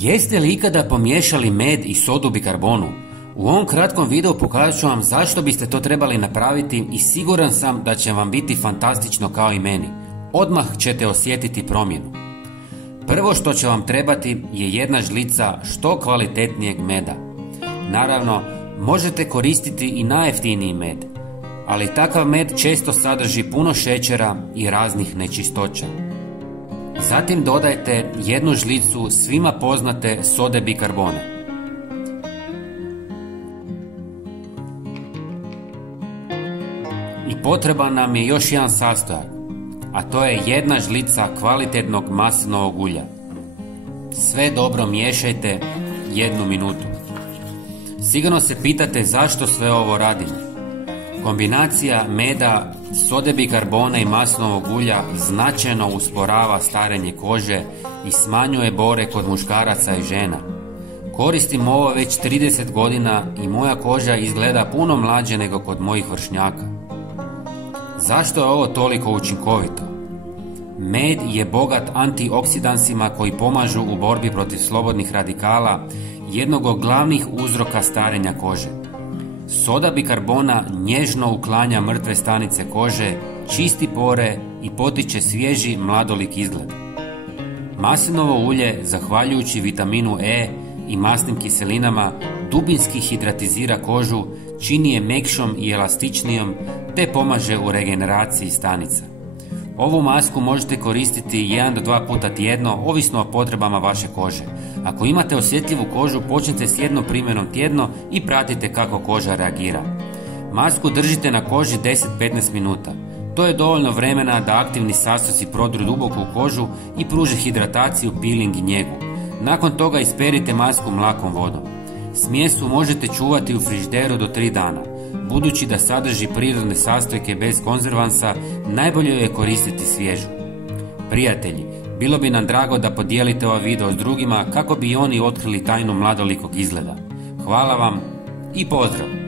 Jeste li ikada pomiješali med i sodu bikarbonu? U ovom kratkom videu pokazat ću vam zašto biste to trebali napraviti i siguran sam da će vam biti fantastično kao i meni. Odmah ćete osjetiti promjenu. Prvo što će vam trebati je jedna žlica što kvalitetnijeg meda. Naravno, možete koristiti i najjeftiniji med, ali takav med često sadrži puno šećera i raznih nečistoća. Zatim dodajte jednu žlicu svima poznate sode bikarbone. I potreban nam je još jedan sastojak, a to je jedna žlica kvalitetnog maslinovog ulja. Sve dobro miješajte 1 minutu. Sigurno se pitate zašto sve ovo radimo. Kombinacija meda, sode bikarbone i maslinovog ulja značajno usporava starenje kože i smanjuje bore kod muškaraca i žena. Koristim ovo već 30 godina i moja koža izgleda puno mlađe nego kod mojih vršnjaka. Zašto je ovo toliko učinkovito? Med je bogat antioksidansima koji pomažu u borbi protiv slobodnih radikala, jednog od glavnih uzroka starenja kože. Soda bikarbona nježno uklanja mrtve stanice kože, čisti pore i potiče svježi mladolik izgled. Maslinovo ulje, zahvaljujući vitaminu E i masnim kiselinama, dubinski hidratizira kožu, čini je mekšom i elastičnijom te pomaže u regeneraciji stanica. Ovu masku možete koristiti 1 do 2 puta tjedno, ovisno o potrebama vaše kože. Ako imate osjetljivu kožu, počnite s jednom primjenom tjedno i pratite kako koža reagira. Masku držite na koži 10-15 minuta. To je dovoljno vremena da aktivni sastojci prodru duboko u kožu i pruže hidrataciju, peeling i njegu. Nakon toga isperite masku mlakom vodom. Smjesu možete čuvati u frižideru do 3 dana. Budući da sadrži prirodne sastojke bez konzervansa, najbolje je koristiti svježu. Prijatelji, bilo bi nam drago da podijelite ovaj video s drugima kako bi i oni otkrili tajnu mladolikog izgleda. Hvala vam i pozdrav!